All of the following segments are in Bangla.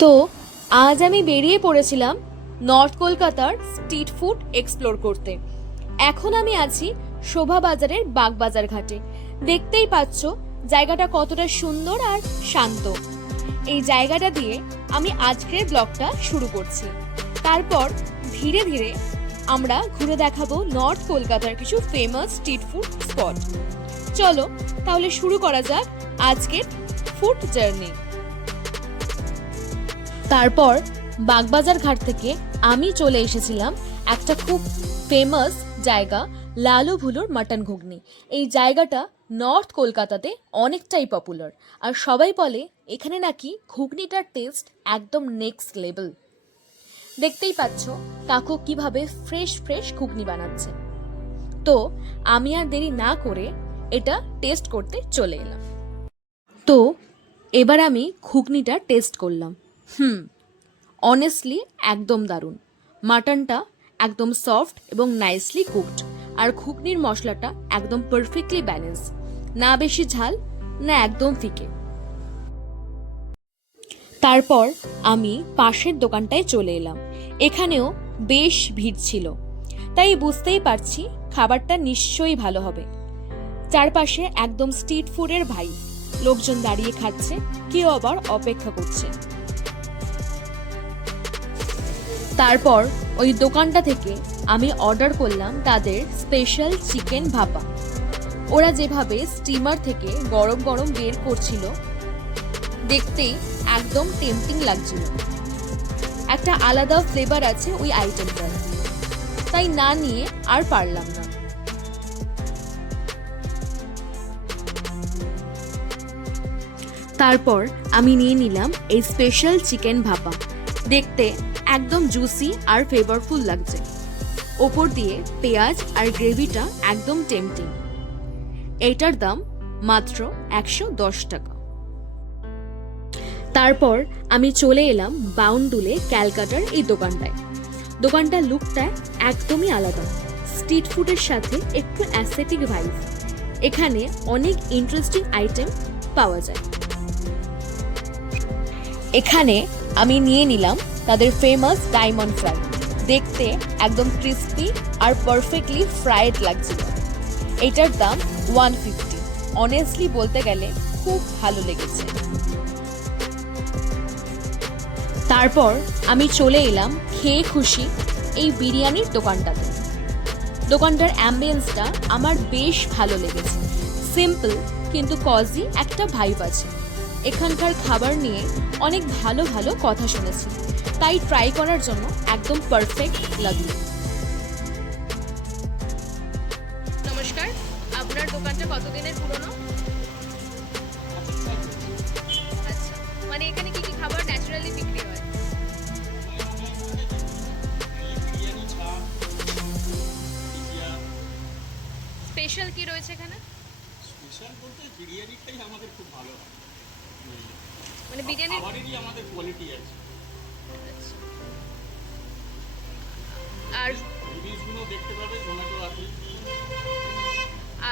তো আজ আমি বেরিয়ে পড়েছিলাম নর্থ কলকাতার স্ট্রিট ফুড এক্সপ্লোর করতে। এখন আমি আছি শোভা বাজারের বাগবাজার ঘাটে। দেখতেই পাচ্ছ জায়গাটা কতটা সুন্দর আর শান্ত। এই জায়গাটা দিয়ে আমি আজকের ব্লগটা শুরু করছি। তারপর ধীরে ধীরে আমরা ঘুরে দেখাবো নর্থ কলকাতার কিছু ফেমাস স্ট্রিট ফুড স্পট। চলো তাহলে শুরু করা যাক আজকের ফুড জার্নি। তারপর বাগবাজার ঘাট থেকে আমি চলে এসেছিলাম একটা খুব ফেমাস জায়গা, লালু ভুলুর মাটন ঘুগনি। এই জায়গাটা নর্থ কলকাতাতে অনেকটাই পপুলার, আর সবাই বলে এখানে নাকি ঘুগনিটার টেস্ট একদম নেক্সট লেভেল। দেখতেই পাচ্ছ কাকু কিভাবে ফ্রেশ ফ্রেশ ঘুগনি বানাচ্ছে। তো আমি আর দেরি না করে এটা টেস্ট করতে চলে এলাম। তো এবার আমি ঘুগনিটা টেস্ট করলাম। অনেস্টলি একদম দারুণ। মাটনটা একদম সফট এবং নাইসলি কুকড, আর ঘুগনির মশলাটা একদম পারফেক্টলি ব্যালেন্স, না বেশি ঝাল না একদম ফিকে। তারপর আমি পাশের দোকানটায় চলে এলাম। এখানেও বেশ ভিড় ছিল, তাই বুঝতেই পারছি খাবারটা নিশ্চয়ই ভালো হবে। চারপাশে একদম স্ট্রিট ফুডের ভাই, লোকজন দাঁড়িয়ে খাচ্ছে, কেউ আবার অপেক্ষা করছে। তারপর ওই দোকানটা থেকে আমি অর্ডার করলাম তাদের স্পেশাল চিকেন ভাপা। ওরা যেভাবে স্টিমার থেকে গরম গরম বের করছিল, দেখতেই একদম টেম্পটিং লাগছিল। একটা আলাদা ফ্লেভার আছে ওই আইটেমটার, তাই না নিয়ে আর পারলাম না। তারপর আমি নিয়ে নিলাম এই স্পেশাল চিকেন ভাপা। দেখতে একদম জুসি আর ফ্লেভারফুল লাগছে। ওপর দিয়ে পেঁয়াজ আর গ্রেভিটা একদম টেম্পটিং। এইটার দাম মাত্র 110 টাকা। তারপর আমি চলে এলাম বাউন্ডুলে ক্যালকাটার এই দোকানটায়। দোকানটার লুকটা একদমই আলাদা, স্ট্রিট ফুডের সাথে একটু অ্যাসথেটিক ভাইব। এখানে অনেক ইন্টারেস্টিং আইটেম পাওয়া যায়। এখানে আমি নিয়ে নিলাম তাদের ফেমাস ডায়মন্ড ফ্রাই। দেখতে একদম ক্রিস্পি আর পারফেক্টলি ফ্রাইড লাগছিল। এটার দাম 150। অনেস্টলি বলতে গেলে খুব ভালো লেগেছে। তারপর আমি চলে এলাম খেয়ে খুশি এই বিরিয়ানির দোকানটাতে। দোকানটার অ্যাম্বিয়েন্সটা আমার বেশ ভালো লেগেছে। সিম্পল কিন্তু কজি একটা ভাইব আছে। এখানকার খাবার নিয়ে অনেক ভালো ভালো কথা শুনেছি, তাই ট্রাই করার জন্য একদম পারফেক্ট লাগলো। নমস্কার, আপনার দোকানটা কতদিনের পুরনো? আচ্ছা, মানে এখানে কি কি খাবার ন্যাচারালি বিক্রি হয়? স্পেশাল কি রয়েছে এখানে? স্পেশাল বলতে বিরিয়ানিটাই আমাদের খুব ভালো হয়। মানে বিরিয়ানি খাবারেরই আমাদের কোয়ালিটি আছে। আচ্ছা। আর রিভিউজগুলো দেখতে পাবে, জোম্যাটো আছে।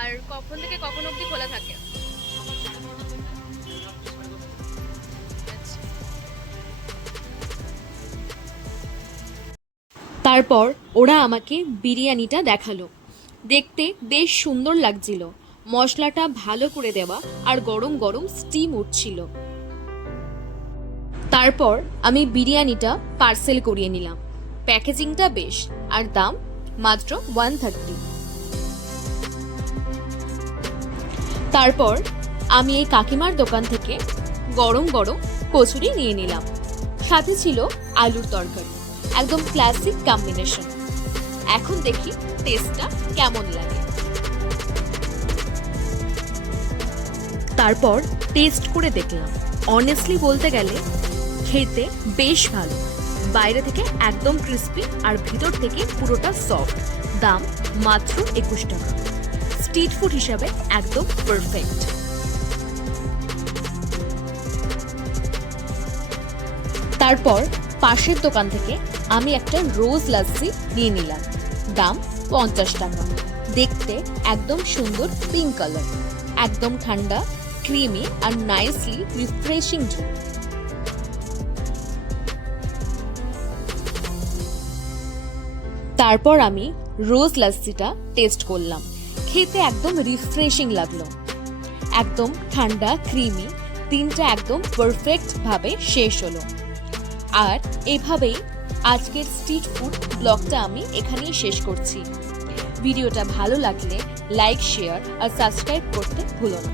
আর কখন থেকে কখন অবধি খোলা থাকে? আচ্ছা। তারপর ওরা আমাকে বিরিয়ানিটা দেখালো। দেখতে বেশ সুন্দর লাগছিল, মশলাটা ভালো করে দেওয়া আর গরম গরম স্টিম উঠছিল। তারপর আমি বিরিয়ানিটা পার্সেল করিয়ে নিলাম। প্যাকেজিংটা বেশ, আর দাম মাত্র 130। তারপর আমি এই কাকিমার দোকান থেকে গরম গরম কচুরি নিয়ে নিলাম। সাথে ছিল আলুর তরকারি, একদম ক্লাসিক কম্বিনেশন। এখন দেখি টেস্টটা কেমন লাগে। তারপর টেস্ট করে দেখলাম। অনেস্টলি বলতে গেলে খেতে বেশ ভালো। বাইরে থেকে একদম ক্রিস্পি আর ভিতর থেকে পুরোটা সফট। দাম মাত্র 21 টাকা। স্ট্রিট ফুড হিসাবে একদম পারফেক্ট। তারপর পাশের দোকান থেকে আমি একটা রোজ লাস্সি নিয়ে নিলাম। দাম 50 টাকা। দেখতে একদম সুন্দর পিঙ্ক কালার, একদম ঠান্ডা, ক্রিমি আর নাইসলি রিফ্রেশিং ড্রিঙ্ক। তারপর আমি রোজ লাস্সিটা টেস্ট করলাম, খেতে একদম রিফ্রেশিং লাগলো, একদম ঠান্ডা ক্রিমি, দিনটা একদম পারফেক্ট ভাবে শেষ হলো। আর এভাবেই আজকের স্ট্রিট ফুড ব্লগটা আমি এখানেই শেষ করছি। ভিডিওটা ভালো লাগলে লাইক, শেয়ার আর সাবস্ক্রাইব করতে ভুলো না।